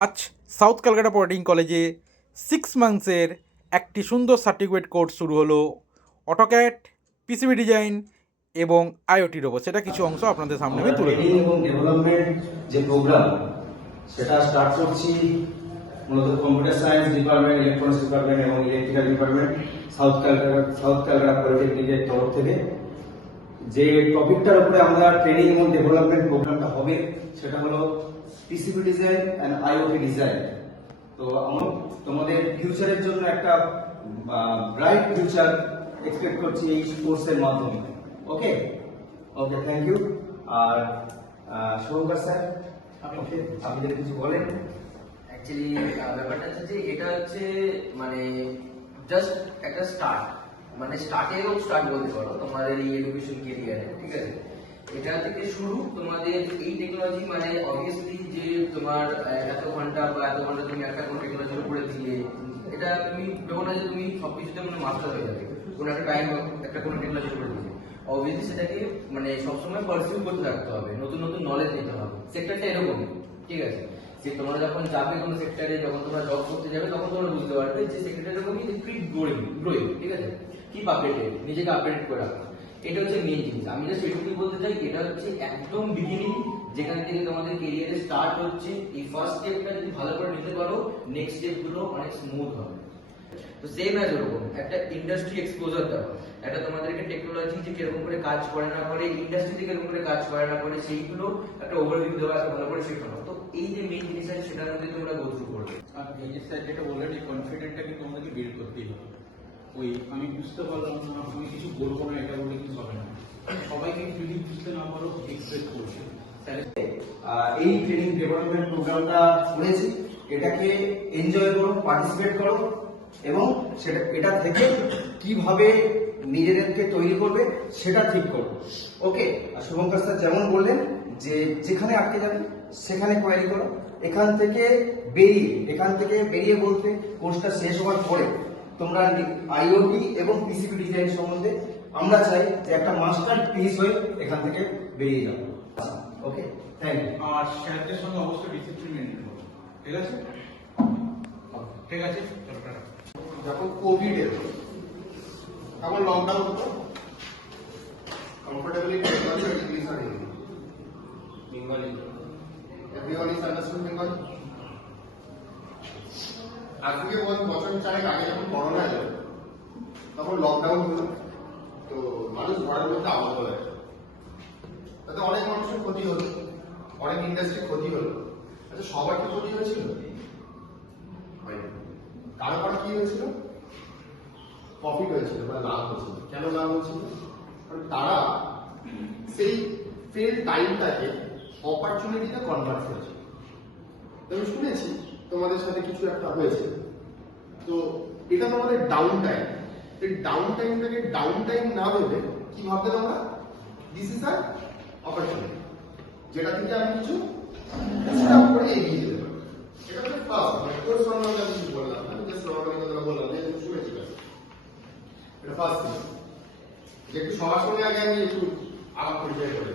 আজ south Calcutta polytechnic কলেজে 6 মান্থসের একটি সুন্দর সার্টিফিকেট কোর্স শুরু হলো অটোক্যাড, পিসিবি ডিজাইন এবং আইওটির ওপর। সেটা কিছু অংশ আপনাদের সামনে আমি তুলে ট্রেনিং ধরলাম। এবং ডেভেলপমেন্ট যে প্রোগ্রাম সেটা স্টার্ট করছি মূলত computer science department, electronics department এবং ইলেকট্রিক্যাল ডিপার্টমেন্ট সাউথ ক্যালকাটা পলিটেকনিকের তরফ থেকে। যে টপিকটার উপরে আমরা ট্রেনিং এবং ডেভেলপমেন্ট প্রোগ্রামটা হবে সেটা হলো PCB design and IoT design. তো আমরা তোমাদের ফিউচারের জন্য একটা ব্রাইট ফিউচার এক্সপেক্ট করছি এই কোর্সের মাধ্যমে। Okay okay, thank you. আর শুভঙ্কর স্যার, আপনি যদি কিছু বলেন। অ্যাকচুয়ালি ব্যাপারটা হচ্ছে যে এটা হচ্ছে মানে জাস্ট একটা স্টার্ট, মানে স্টার্টেরও স্টার্ট বলতে পারো তোমাদের এই এডুকেশন কেরিয়ারে। ঠিক আছে, এটা থেকে শুরু তোমাদের এই টেকনোলজি, মানে অবভিয়াসলি যে তোমার এত ঘন্টা বা এত ঘন্টা তুমি একটা কোনো টেকনোলজির উপরে দিয়ে এটা তুমি ভেবো না যে তুমি সবকিছুতে মানে মাস্টার হয়ে যাবে কোনো একটা টাইম একটা কোনো টেকনোলজির উপরে দিয়ে। অবভিয়াসলি সেটাকে মানে সবসময় পারসিউ করতে থাকতে হবে, নতুন নতুন নলেজ নিতে হবে। সেক্টরটা এরকমই, ঠিক আছে। যে তোমরা যখন যাবে কোনো সেক্টরে, যখন তোমরা জব করতে যাবে, তখন তোমরা বুঝতে পারবে যে সেক্টরটা এরকমই, কিপ গ্রোয়িং, ঠিক আছে। কিপ আপডেটেড, নিজেকে আপডেট করে রাখা, এটা হচ্ছে মেইন জিনিস। আমি জাস্ট এটুকুই বলতে চাই, এটা হচ্ছে একদম বিগিনিং, যেখান থেকে তোমাদের কেরিয়ারে স্টার্ট হচ্ছে। এই ফার্স্ট স্টেপটা যদি ভালো করে নিতে পারো, নেক্সট স্টেপ গুলো অনেক স্মুথ হবে। তো সেম অ্যাজ ওরকম একটা ইন্ডাস্ট্রি এক্সপোজার দেওয়া, একটা তোমাদেরকে টেকনোলজি যে কিরকম করে কাজ করে না করে, ইন্ডাস্ট্রিতে কিরকম করে কাজ করে না করে, সেইগুলো একটা ওভারভিউ দেওয়া, একটা ভালো করে শেখানো। তো এই যে মেইন জিনিস আছে সেটার মধ্যে তোমরা গো থ্রু করবে। আর এই যে স্যার যেটা বললেন, এই কনফিডেন্টটা কিন্তু আমাদেরকে বিল্ড করতেই হবে। ওই আমি বুঝতে পারলাম না, আমি কিছু বলবো না, এটা বলে কিছু হবে না। সবাইকে যদি বুঝতে না পারো এক্সপ্রেস করছে এই ট্রেনিং ডেভেলপমেন্ট প্রোগ্রামটা করেছি, এটাকে এনজয় করো, পার্টিসিপেট করো এবং সেটা এটা থেকে কিভাবে নিজেদেরকে তৈরি করবে সেটা ঠিক করো। ওকে। আর শুভঙ্কর স্যার যেমন বললেন যে যেখানে আটকে যাবে সেখানে কোয়ারি করো, এখান থেকে বেরিয়ে বলতে কোর্সটা শেষ হওয়ার পরে তোমরা আইওটি এবং পিসিবি ডিজাইন সম্বন্ধে আমরা চাই যে একটা মাস্টার পিস হয়ে এখান থেকে বেরিয়ে যাবো। ওকে, থ্যাংক ইউ। আর স্যারদের সঙ্গে অবশ্যই ডিসিপ্লিন মেনটেন করো, ঠিক আছে? ঠিক আছে, যখন কোভিড এলো, তখন লকডাউন হতো, কমফোর্টেবলি টেকনোলজি ইংলিশ আর Hindi, Bengali, everyone is understand Bengali. আজকে বছর 4 আগে যখন করোনা এলো, তখন লকডাউন হলো, তো মানুষ ঘরের মধ্যে আবদ্ধ হয়ে গেল। তাতে অনেক মানুষের ক্ষতি হলো, অনেক ইন্ডাস্ট্রি ক্ষতি হলো। আচ্ছা, সবার কি ক্ষতি হয়েছিল? হয়নি। কারো কারো কি হয়েছিল? প্রফিট হয়েছিল বা লাভ হয়েছিল। কেন লাভ হয়েছিল? কারণ তারা সেই ফেল টাইমটাকে অপরচুনিটিতে কনভার্ট করেছে। আমি শুনেছি তোমাদের সাথে কিছু একটা হয়েছে, তো এটা তোমাদের ডাউন টাইম। এই ডাউন টাইমটাকে ডাউন টাইম না ভেবে কি ভাবতে তোমরা, দিস ইজ আর অপরচুনিটি, যেটা থেকে আমি কিছু স্টার্ট করে এগিয়ে যেতে পারি। এটা হচ্ছে ফার্স্ট, কোর্স সম্বন্ধে আমি কিছু বললাম না, জাস্ট নর্মালি কথা বললাম যে শুনেছি। এটা ফার্স্ট থিং, যে একটু সবার সঙ্গে আগে আমি একটু আলাপ পরিচয় করে